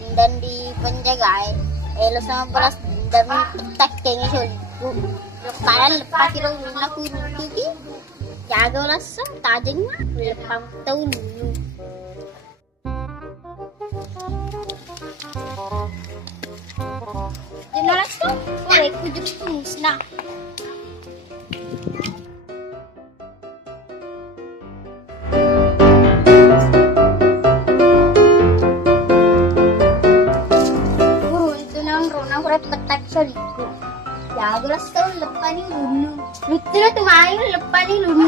dandan di penjagaan. Elos sama balas dendam tak kayaknya suliku. Leparan lepas kira aku rugi. Jaga lasa tajengnya lepang tahun dulu. Jenalas tu, boleh kujuk musnah. Petak soliku. Jagalah setahun lepas ni lulu. Lucu lah tu main lepas ni lulu.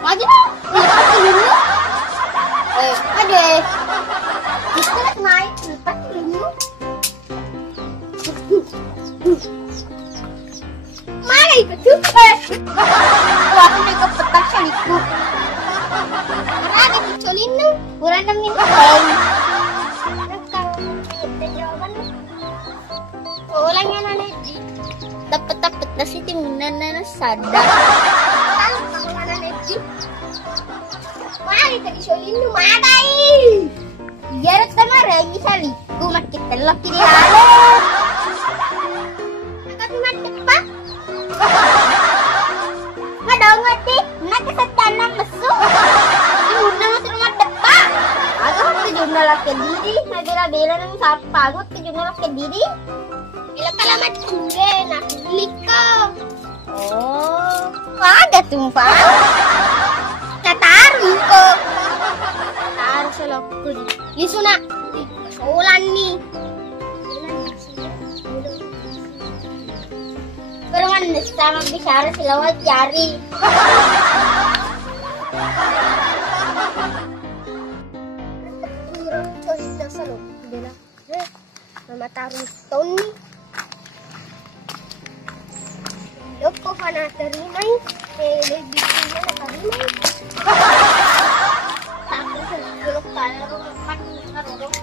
Maju lah. Lepas ni lulu. Ada. Lucu lah tu main lepas ni lulu. Mana ikut tu? Wah, aku nak petak soliku. Mana ada dicolin tu? Kurang 6 minit. Orang yang ada dapat nasi timnan sadar. Tahu kamu mana nasi? Mari tadi solin lu madai. Biar sama lagi sali. Ku makin telok kiri lalu. Nak makin apa? Ada ngati, nak kesetanam mesum. Ini udah masuk rumah depan. Aku tujuan laki diri, bela-bela nang siapa? Aku tujuan laki diri. Bila kalamat kule, nak beli kau. Oh, ada tumpah. Nataruh kau. Taruh selokku. Isu nak soalan ni. Berangan sama bicara selawat jari. Cerita selalu. Bila, mama taruh tahun ni. Loko ka na tarimay. Lebih na tarimay. Tapos sa gulok tayo. Marunong.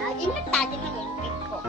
Tajing na gagawin ko.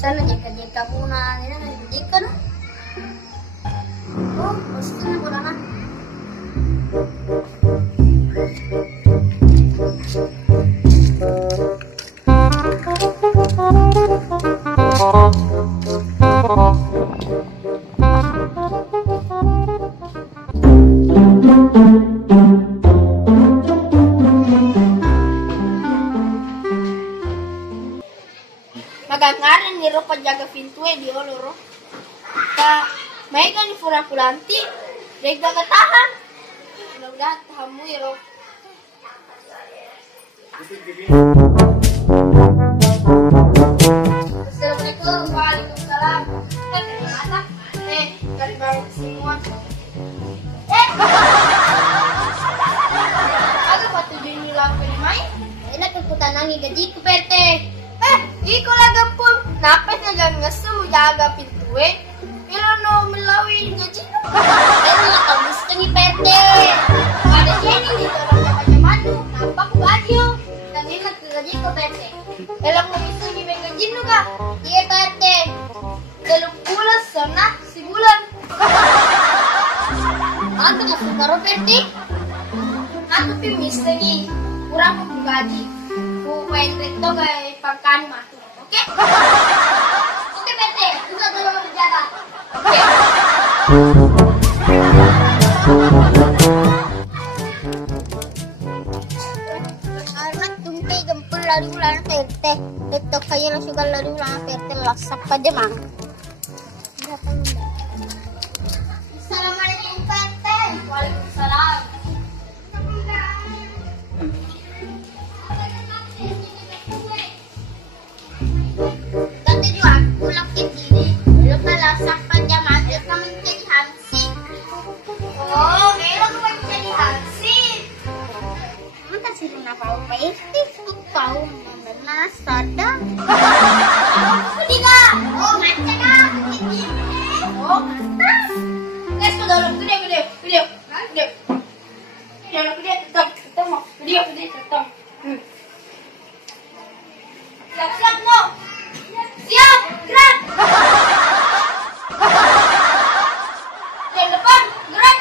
Sana jika muna nila jika no. Oh, pasti na wala na. Magangaran ni ro penjaga pintu di oloro. Ka may kan fura-fulanti, rega katahan. Udah tahamu ro. Assalamualaikum. Waalaikumsalam. Kali baru semua. Aga patu dini lakuin main. Enak keputanangi gaji ku perte. Iko lagampun, napes na gan nga jaga pintu Pero no melawi gaji no. Pero nakagusto ni Perte. Pada siya dito lang naman-namano. Nampak badyo. Nanginag ka gaji ko Perte. Elang mo gusto ni may gaji no ka. Iya Perte. 2 bulan sana sibulan. Ato ka sukaro Perte. Ato pimista ni kurang ko gaji. Kuwain rito kay pagkani mato. Oke? Oke, Pete. Kita dulu berjaga. Oke. Anak tumpi gempul lari ulang Pete. Ito kayo na sugal lari ulang Pete. Lasak pa demang. Assalamualaikum, Pete. Waalaikumsalam. Paestis tuh tahu mana sadar. Hindi ka! Oh, matcha ka! Hindi. Oh, mantap! Guys, ko daw. Video. Ito mo. Video. Ito. Siap, no! Siap! Gerak! Yang depan, gerak!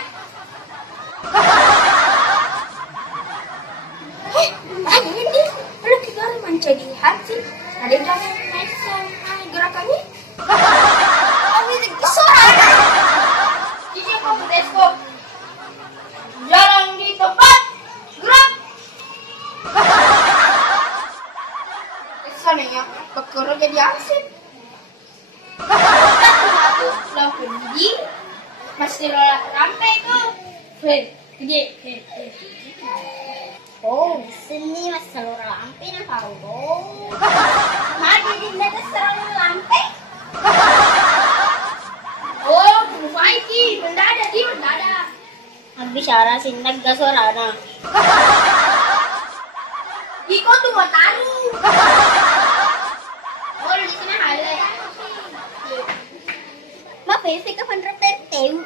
Ano hindi? Wala kita naman cadihan sih. Ada jangan naik sama gerakannya. Kami nagkasuran. Jadi apa Budesko? Jarang di tempat. Gerak. Kesannya bekerja jadi asing. Satu lampu gigi masih rantai itu. Gede. Oh, sini mas seluruh lampe na tahu. Mati din na seluruh lampe. Oh, Mikey, bendada. Nagbisyara sinag gasorana. Ikaw tumataru. Oh, di sini halay. Mapese ka pandrapeteu.